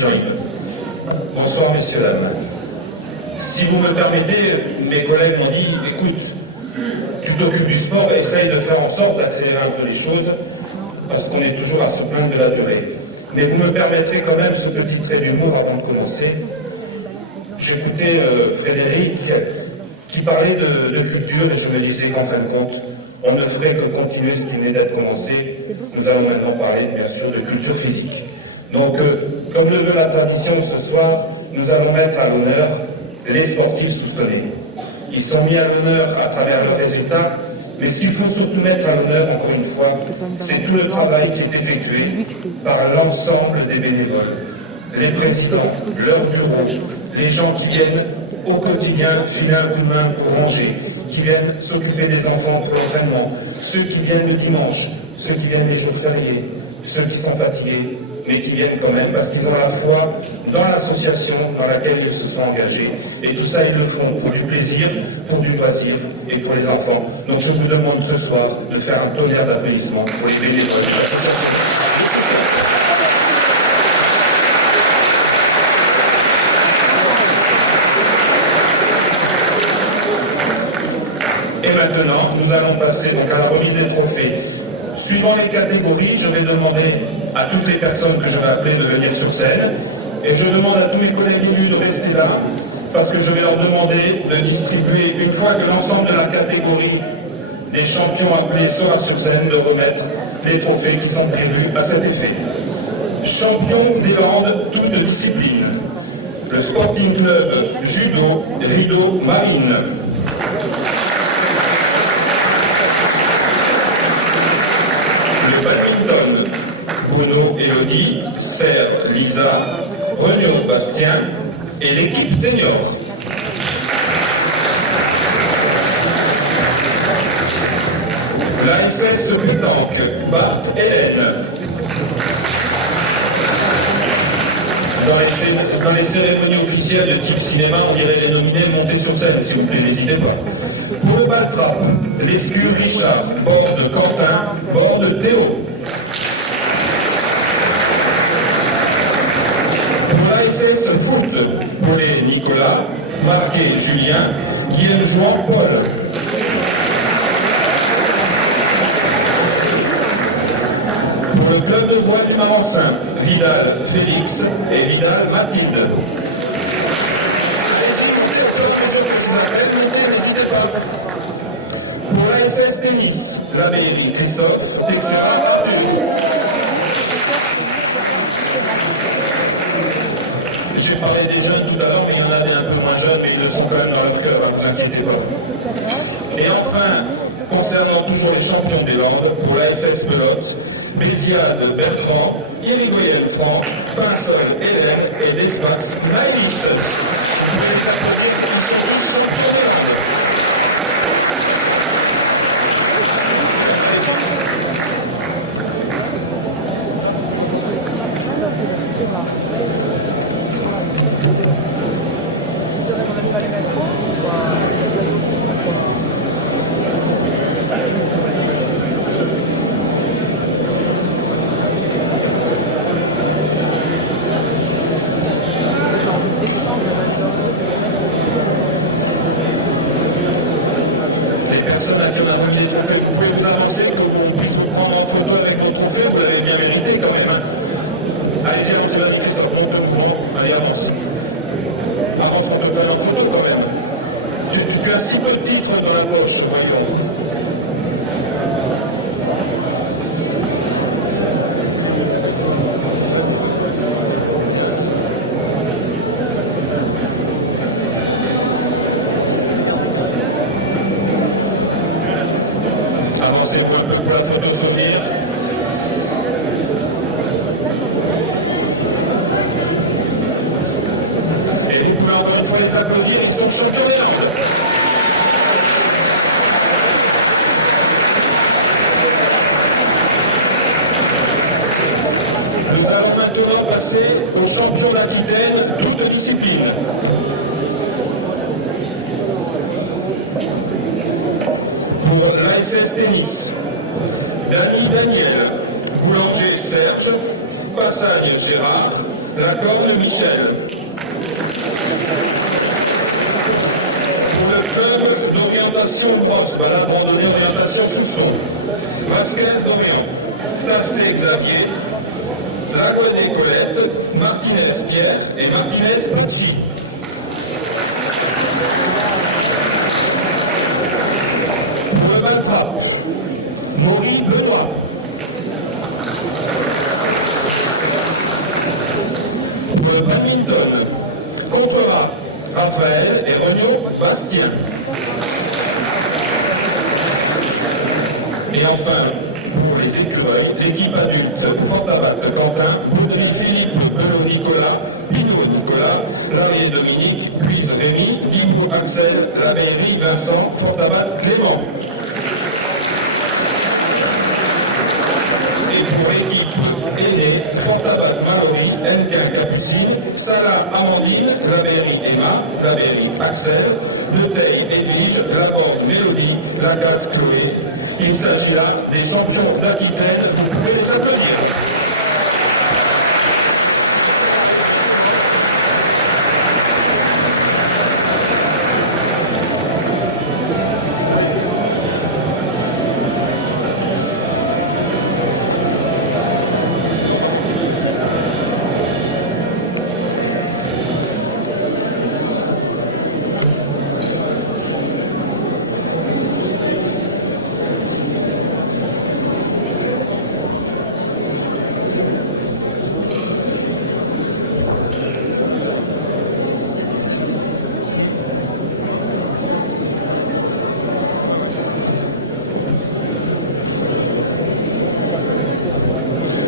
Jean-Yves. Bonsoir, messieurs, dames. Si vous me permettez, mes collègues m'ont dit, écoute, tu t'occupes du sport, essaye de faire en sorte d'accélérer un peu les choses, parce qu'on est toujours à se plaindre de la durée. Mais vous me permettrez quand même ce petit trait d'humour avant de commencer. J'écoutais Frédéric qui parlait de culture et je me disais qu'en fin de compte, on ne ferait que continuer ce qui venait d'être commencé. Nous allons maintenant parler, bien sûr, de culture physique. Donc, comme le veut la tradition ce soir, nous allons mettre à l'honneur les sportifs soupçonnés. Ils sont mis à l'honneur à travers leurs résultats, mais ce qu'il faut surtout mettre à l'honneur, encore une fois, c'est tout le travail qui est effectué par l'ensemble des bénévoles. Les présidents, leurs bureaux, les gens qui viennent au quotidien filer un coup de main pour ranger, qui viennent s'occuper des enfants pour l'entraînement, ceux qui viennent le dimanche, ceux qui viennent les jours fériés, ceux qui sont fatigués, mais qui viennent quand même parce qu'ils ont la foi dans l'association dans laquelle ils se sont engagés. Et tout ça, ils le font pour du plaisir, pour du loisir et pour les enfants. Donc je vous demande ce soir de faire un tonnerre d'applaudissements pour les bénévoles de l'association. Et maintenant, nous allons passer donc à la remise des trophées. Suivant les catégories, je vais demander à toutes les personnes que je vais appeler de venir sur scène. Et je demande à tous mes collègues élus de rester là, parce que je vais leur demander de distribuer, une fois que l'ensemble de la catégorie des champions appelés sera sur scène, de remettre les trophées qui sont prévus à cet effet. Champion des Landes, toutes disciplines. Le Sporting Club Judo Rideau Marine. Le badminton, Bruno Elodie, Serre Lisa, Renaud Bastien et l'équipe senior. La SS pétanque, Bart Hélène. Dans les cérémonies officielles de type cinéma, on dirait les nominés monter sur scène, s'il vous plaît, n'hésitez pas. Pour le ball-trap, l'escu Richard, bord de Quentin, bord de Théo. Pour l'ASS foot, pour les Nicolas, Marc et Julien, Guillaume Jouan, Paul. Pour le club de voile du Mamansin, Vidal Félix et Vidal Mathilde. Pour l'ASS Tennis, Labéry Christophe, Texera J'ai parlé des jeunes tout à l'heure, mais il y en a des un peu moins jeunes, mais ils le sont quand même dans leur cœur, ne vous inquiétez pas. Et enfin, concernant toujours les champions des Landes, pour l'ASS Pelote, Béziade Bertrand, Irigoyen Franck, Pinson Hélène et Despax Maïs. Au champion d'Aquitaine, toutes disciplines. Pour l'ASS Tennis, Dany Daniel, Boulanger Serge, Passagne Gérard, Plaque Corne Michel. Pour le club d'orientation Brosse, balade randonnée orientation Souston, Vasquez d'Orient, Tasté Xavier, Lagonnet Colette, Martinez Pierre et Martinez Pachi. Pour le Maltrape, Maurice Leroy. Pour le badminton, Contrera, Raphaël et Regnault Bastien. Et enfin, pour les écureuils, l'équipe adulte, Fortabat Quentin, Boudry Philippe, Belot Nicolas, Pinot Nicolas, Larrier Dominique, Puise Rémi, Guimbaud Axel, Laveillerie Vincent, Fortabat Clément. Et pour l'équipe aînée, Fortabat Mallory, Enquin Capucine, Salah Amandine, Laveillerie Emma, Laveillerie Axel, Deteil Edwige, Laborde Mélodie, Lacasse Chloé. Il s'agit là des champions d'Aquitaine, vous pouvez les applaudir.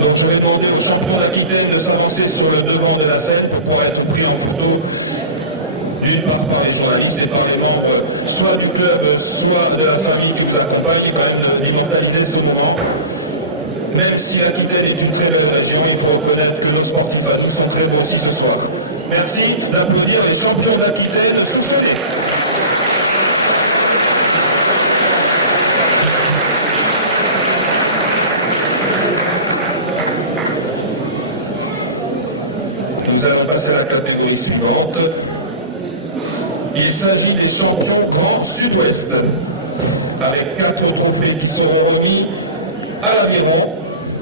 Donc je vais demander aux champions d'Aquitaine de s'avancer sur le devant de la scène pour pouvoir être pris en photo, d'une part par les journalistes et par les membres soit du club, soit de la famille qui vous accompagne, et quand même d'immortaliser ce moment. Même si l'Aquitaine est une très belle région, il faut reconnaître que nos sportifs sont très beaux aussi ce soir. Merci d'applaudir les champions d'Aquitaine de ce côté. Nous allons passer à la catégorie suivante. Il s'agit des champions Grand Sud-Ouest, avec 4 trophées qui seront remis à l'Aviron.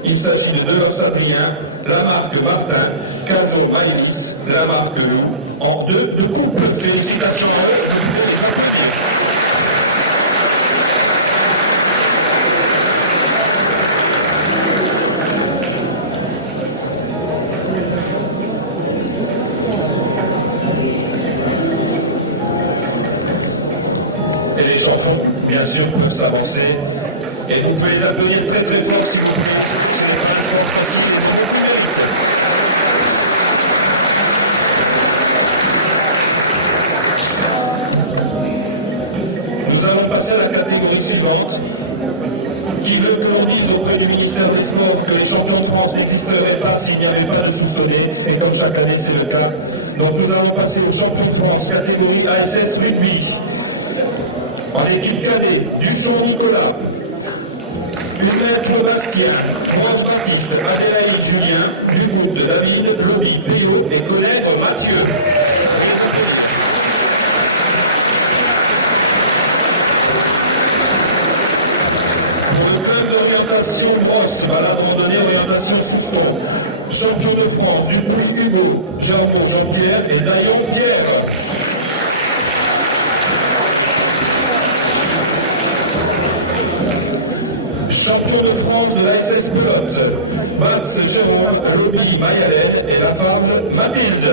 Il s'agit de Delors-Adrien, la marque Martin, Caso Maïlis, la marque Lou, en 2 de couple. Félicitations à eux. Et les champions, bien sûr, peuvent s'avancer. Et vous pouvez les applaudir très très fort si vous voulez. Nous allons passer à la catégorie suivante. Qui veut que l'on dise auprès du ministère des Sports que les champions de France n'existeraient pas s'il n'y avait pas de Soustonnais, et comme chaque année c'est le cas. Donc nous allons passer aux champions de France, catégorie ASS Rugby. En équipe cadet, Duchamp Nicolas, Hubert Bastien, Roche Baptiste, Adélaïde Julien, Dugout David, Lobby Péo et Conner Mathieu. Pour le club d'orientation Brosse, balade randonnée orientation Souston, champion de France, Dupuis Hugo, Germont Jean-Pierre et Daillon Pierre. Champion de France de l'ASS Pelote, Bats Jérôme, Lobby Mayalène et Lafarge Mathilde.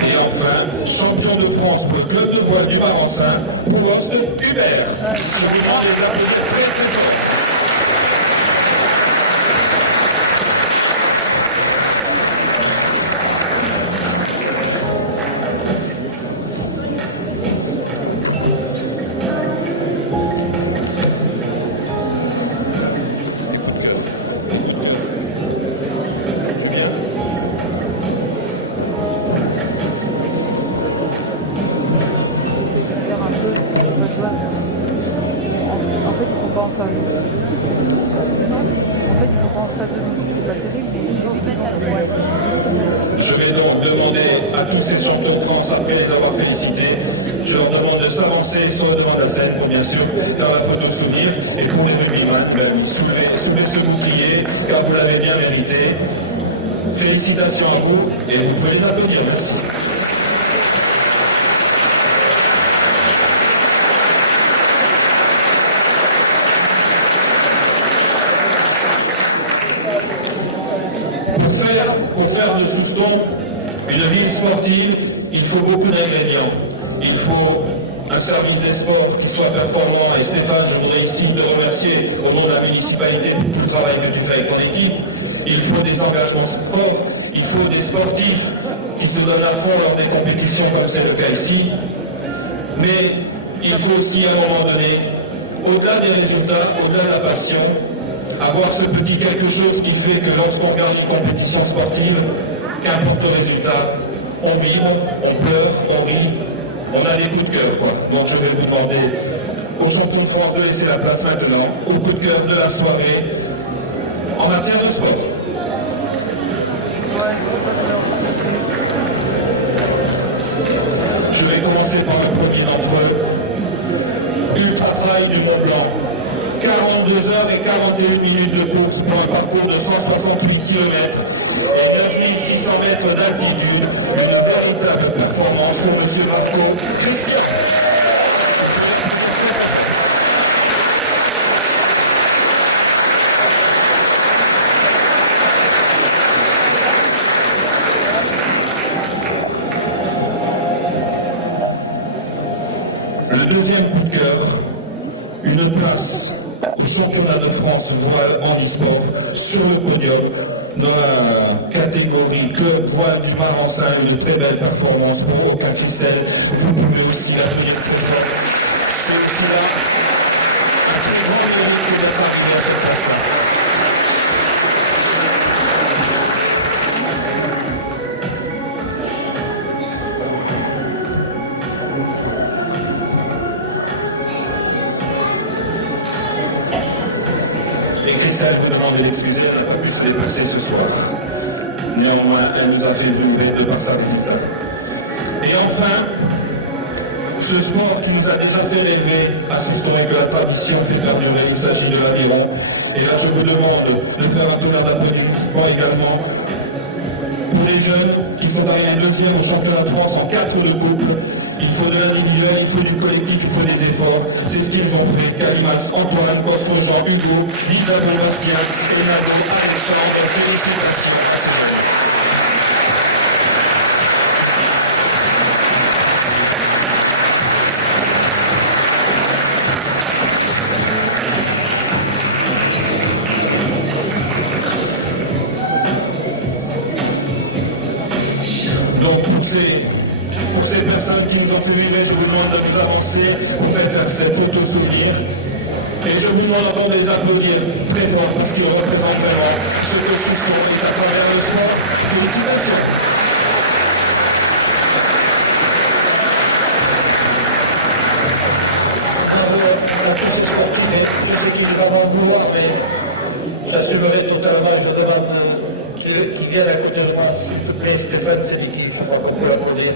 Et enfin, champion de France pour le club de voile du Marensin, Poste Hubert. Je vous demande les dames de très présents. Je vais donc demander à tous ces champions de France, après les avoir félicités, je leur demande de s'avancer sur le devant de la scène pour bien sûr faire la photo souvenir. Et pour les rugbyman, soulevez ce bouclier, car vous l'avez bien mérité. Félicitations à vous, et vous pouvez les applaudir, merci. Pour faire de Souston une ville sportive, il faut beaucoup d'ingrédients. Il faut un service des sports qui soit performant. Et Stéphane, je voudrais ici te remercier au nom de la municipalité pour tout le travail que tu fais avec ton équipe. Il faut des engagements forts, il faut des sportifs qui se donnent à fond lors des compétitions comme c'est le cas ici. Mais il faut aussi à un moment donné, au-delà des résultats, au-delà de la passion, avoir ce petit quelque chose qui fait que lorsqu'on regarde une compétition sportive, qu'importe le résultat, on vibre, on pleure, on rit, on a des coups de cœur, quoi. Donc je vais vous demander aux champions de France de laisser la place maintenant au coup de cœur de la soirée en matière de sport. Je vais commencer par le premier d'entre eux. Ultra Trail du Mont Blanc. 42 heures et 41 minutes de course pour un parcours de 168 km et 9600 mètres d'altitude. Une véritable performance pour M. Marco Christian. Le deuxième coup de cœur, une place au championnat de France voile handisport sur le podium dans la catégorie club voile du Marensin, une très belle performance pour aucun Christelle. Vous pouvez aussi l'accueillir très fort. C'est là un très grand mérite de partir à cette personne. Et Christelle vous demande de l'excuser, elle n'a pas pu se déplacer ce soir. Néanmoins, elle nous a fait vibrer de par sa résultat. Et enfin, ce sport qui nous a déjà fait rêver à Souston et que la tradition fait perdurer, il s'agit de l'aviron. Et là, je vous demande de faire un tonnerre d'applaudissements également pour les jeunes qui sont arrivés deuxième au championnat de France en 4 de couple. Il faut de l'individuel, il faut du collectif, il faut des efforts. C'est ce qu'ils ont fait. Calimas, Antoine, Costo, Jean, Hugo, Lisa Bastien, Enado, Alexandre, félicitations. Donc pour ces personnes qui nous ont fait vibrer, je vous demande de vous avancer pour faire cette photo souvenir. Et je vous demande encore de les applaudir très fort parce qu'ils représentent vraiment ce que Souston est à travers le sport. Félicitations. J'assumerai totalement, je demande qu'ils viennent à côté de moi. S'il te plaît, Stéphane, c'est l'équipe, je crois qu'on peut l'applaudir.